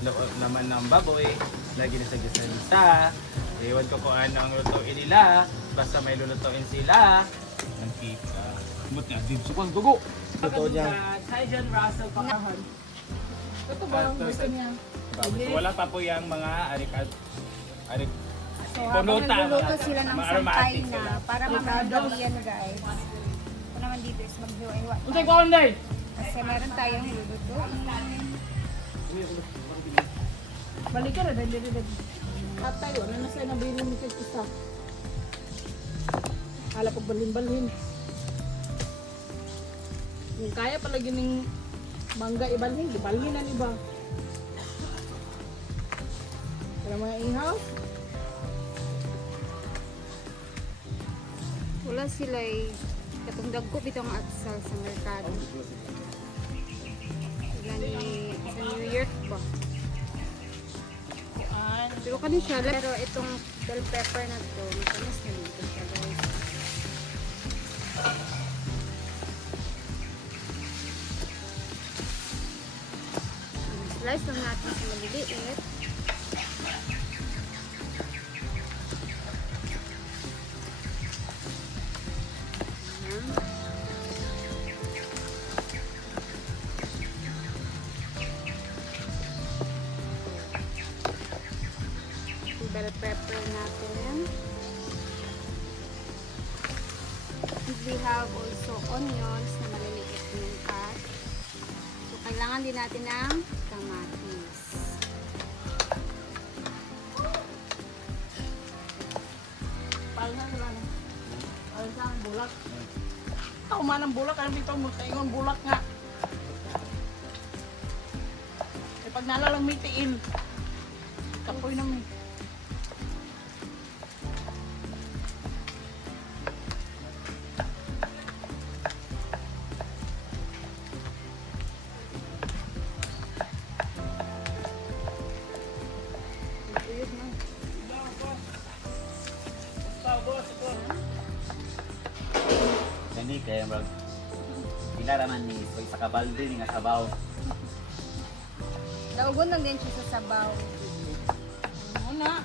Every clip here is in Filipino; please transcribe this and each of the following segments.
laman ng baboy, lagi na sa gisa-gisa. Ewan ko kung ano ang lutuin nila, basta may lulutuin sila. Mantika. But nga, dito ko ang dugo. Totoo niya. Hi John Russell, pakahan. Ito ba ang gusto niya? Wala pa po yung mga arik. So habang Pulutan, nagluluto sila ng mga sampay aromatic na, sila. para mamahal yan guys. Ito naman dito is maghiwa-iwa. Unsay ko onday? Kasi meron tayong niluluto. Balik ka na, dali. Atay, wala na sa'yo nabili mo kay isa. Hala pag balhin-balhin. Kung kaya pala gining mangga ibalhin, ibalhin na iba. Para mga ihaw. Wala sila katong dagko bitong atsal sa merkado. Gani sa New York ba? Pero kani siya, pero itong bell pepper na to, matamis na dito siya guys. Slice lang natin sa maliliit. Bell pepper natin. And we have also onions na maliliit yung cut. So, kailangan din natin ng kamatis. Palhan lang. Ay sang bulak. Ako man ang bulak, ano dito mo kaingon bulak nga. Eh pag nalalang mitiin. Kapoy naman. Hindi kaya mag pinaraman ni so sa kabalde ni nga sabaw. Daugon lang din siya sa sabaw. Ano na?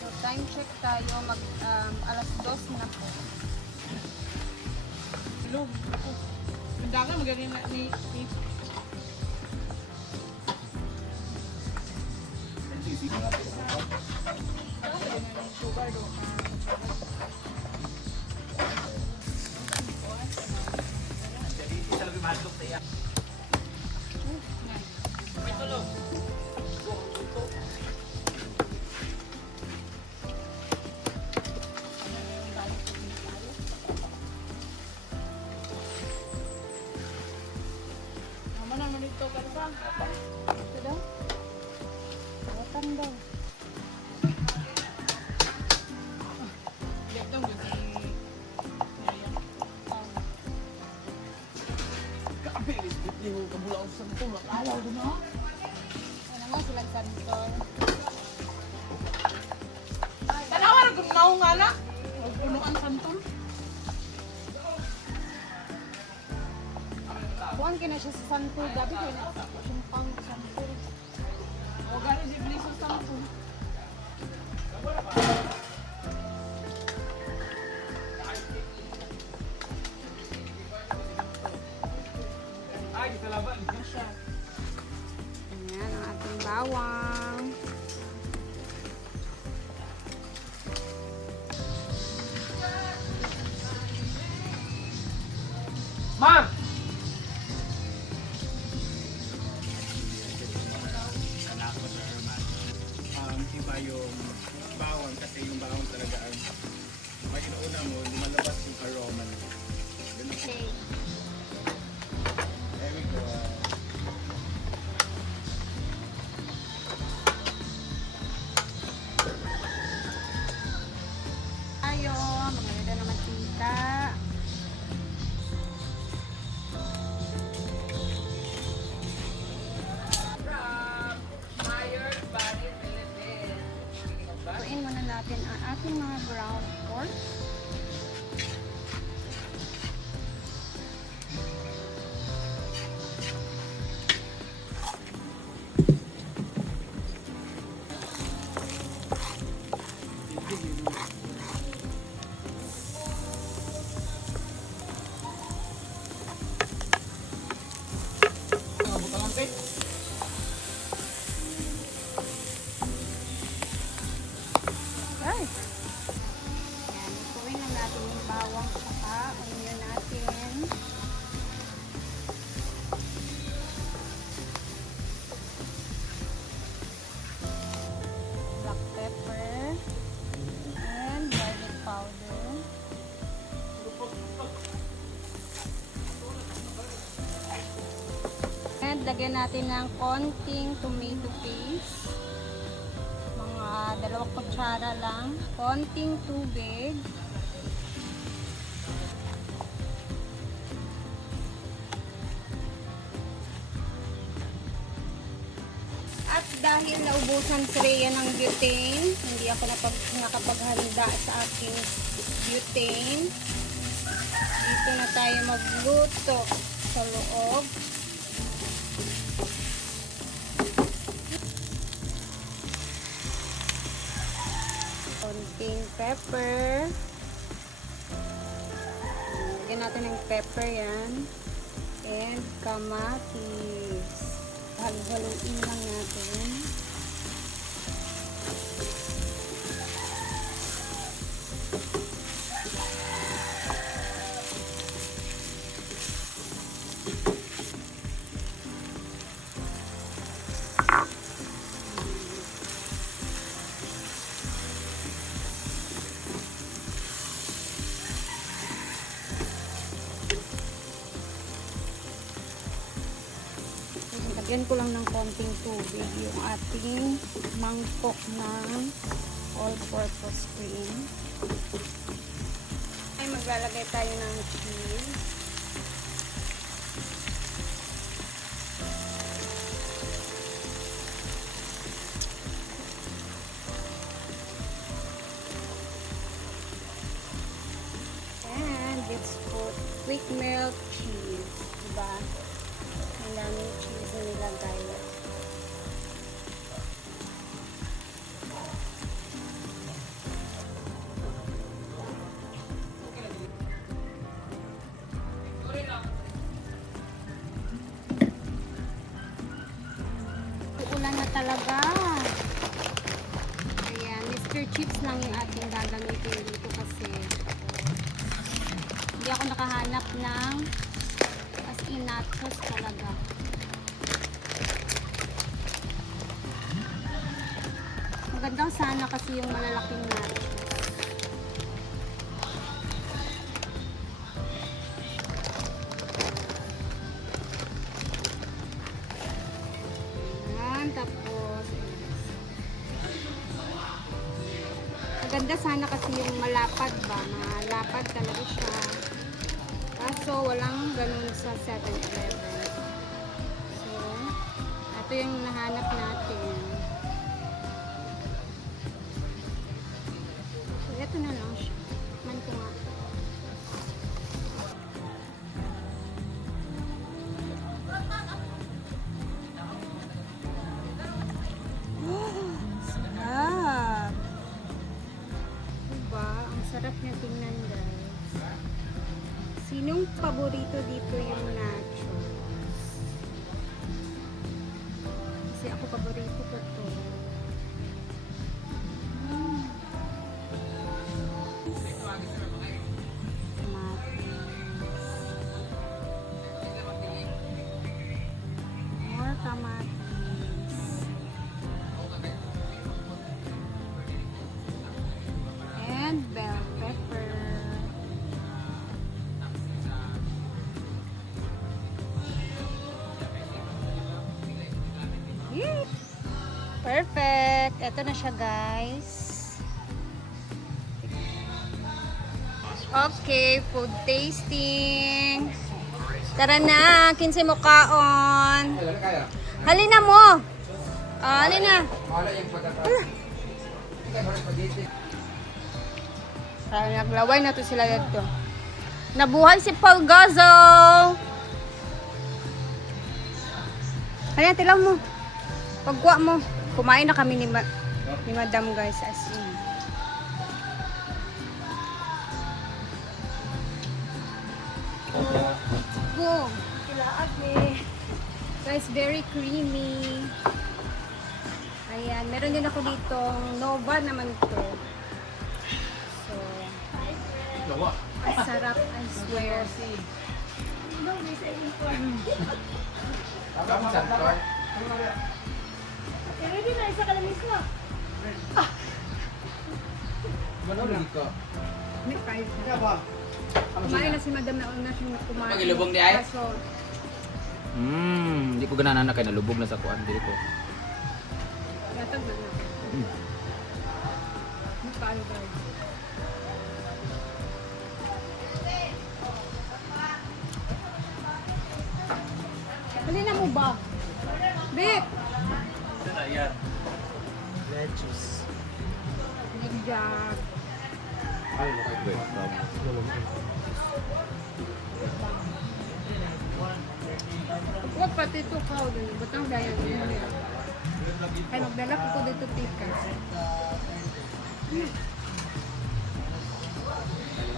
So, time check tayo. Alas 2 na po. Ilog. Mendangan magaling na ni Isa lagi mahadlok sa iya. naman naman ito karsa. Ito daw. Tawatan daw. Diyan daw gani. Kape, hindi mo kabulaw sa tulak. Alaw do na. Ano nga silang santol. Tanawa ra gud naong nga na. Punuan santol. Kuhan ka na siya sa santol. Gabi kayo na simpang santol. O gani di bili sa santol. Ay, sa laban. Ayan ang ating bawang. Ma'am! Iba yung bawang kasi yung bawang talaga ang pag inuuna mo, lumalabas yung aroma niya. Ganun. Okay. There we go. Tayo. Maganda na mantika. Tuin muna natin ang ating mga ground pork. And lagyan natin ng konting tomato paste. Mga 2 kutsara lang. Konting tubig. At dahil naubusan si Rhea ng butane, hindi ako nakapaghanda sa aking butane. Dito na tayo magluto sa loob. Konting pepper. Lagyan natin ng pepper yan. And kamatis. Halo-haluin lang natin. Lagyan ko lang ng konting tubig yung ating mangkok ng all-purpose cream. Ay, maglalagay tayo ng cheese. And let's put quick melt cheese. Diba? Ang daming cheese na nilagay. Uulan na talaga. Ayan, Mr. Chips lang yung ating gagamitin dito kasi hindi ako nakahanap ng as in nachos talaga. Maganda sana kasi yung malalaking nachos. Ayan, tapos maganda sana kasi yung malapad ba, malapad talaga siya. Kaso walang ganun sa 7-Eleven. So, ito yung nahanap natin. So, ito na lang siya. Man ko nga. Sarap! Diba? Ang sarap niya tingnan, guys. Sinong paborito dito yung nachos? Kasi ako paborito ko to. More kamatis. And bell pepper. Yay! Perfect! Ito na siya, guys. Okay, food tasting. Tara na, kinsay mo kaon. Halina mo. Halina. Naglaway na to sila dito. Nabuhay si Paul Gazo. Halina, tilang mo. Pagkuha mo. Kumain na kami ni Madam, guys. As in. Go. Guys, very creamy. Ayan, meron din ako ditong Nova naman to. So, ang sarap, I swear. Ready na, isa ka lang mismo. May 5 na. Kumain na si Madam na una siyang kumain. Pagilubong di ay? Kaso, Hindi ko gananan kay nalubog na sa kuan dito ko. Gatag na lang. Paano ba? Halina mo ba? Bek! Yan. Lettuce. Nagjag. Huwag pati ito kao din. Batang daya din mo yan. Ay, magdala ko dito tikas.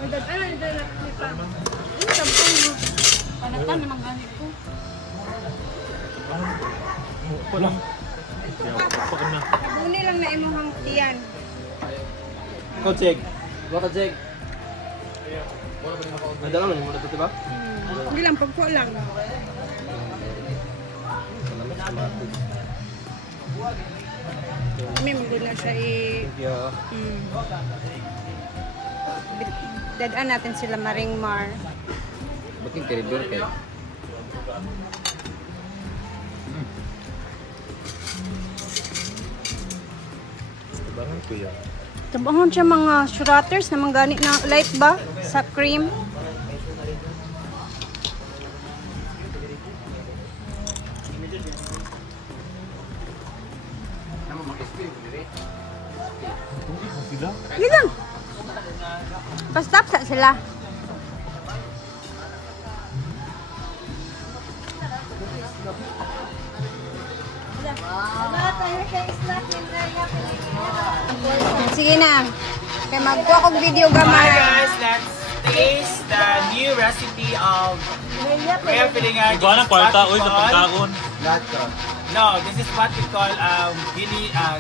Ay, ano yung dala ko tikas? Ano tampon mo? Panatan naman ganit ko. Pulang. Kabuni lang na imong tiyan. Kotseg. Kotseg. Nadala mo muna ito, diba? Hindi lang, pagpo lang. Kami, hindi na siya Dadaan natin sila Maringmar. Ba't yung teridor kayo? Tabangan ko yan. Tabangon siya mga shrooters na mangganit na light ba? Sa cream. Hindi lang. Basta sa sila. Sige na. Kaya magkuha kong video gamay. Hi guys, let's taste the new recipe of Kuya Pilingan. Ikaw na kwarta, uy, sa pagkaon. No, this is what we call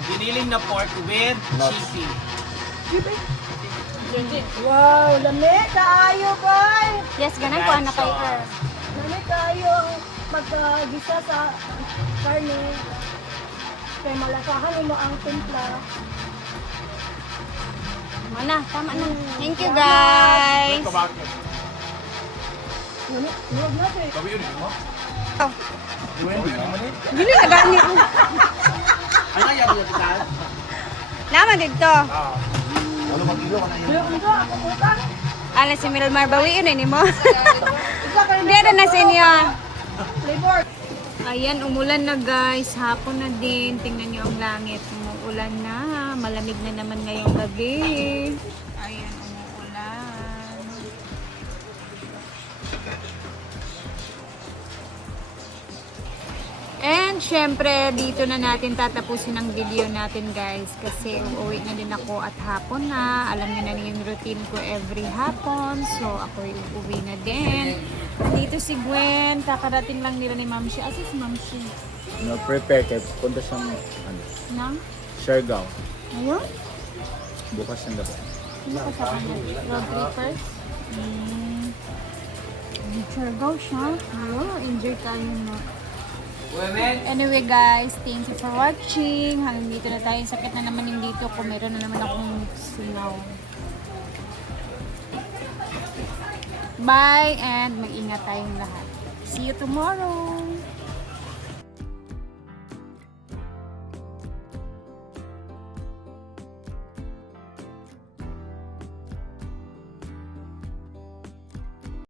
giniling na pork with cheesy. Wow, lami kaayo, boy! Yes, ganun ko anak kay her. Lami kaayo ang pagkagisa sa karne. Kaya malakahan mo ang timpla. Mana, tama na. Thank you guys. Huwag natin. Oh. Gini na gani. Ano kaya yung kita? Naman dito. Huwag mo ako utang. Ala si Milmar bawiin ni mo. Hindi na sa inyo. Flavor. Ayan, umulan na guys. Hapon na din. Tingnan nyo ang langit. Umuulan na. Malamig na naman ngayong gabi. Ayan, umuulan. And syempre, dito na natin tatapusin ang video natin guys. Kasi uuwi na din ako at hapon na. Alam niyo na yung routine ko every hapon. So, ako uuwi na din. Dito si Gwen. Kakarating lang nila ni Mamshi. Asa si Mamshi? No-prepare kayo. Punta siyang Nang? Siargao. Ayun? Bukas ng gabi. Ano ka sa kanya? Road trippers? Siargao siya. Enjoy tayo na. Anyway guys, thank you for watching. Hanggang dito na tayo. Sakit na naman yung dito ko. Meron na naman akong singaw. Bye and mag-ingat tayong lahat. See you tomorrow!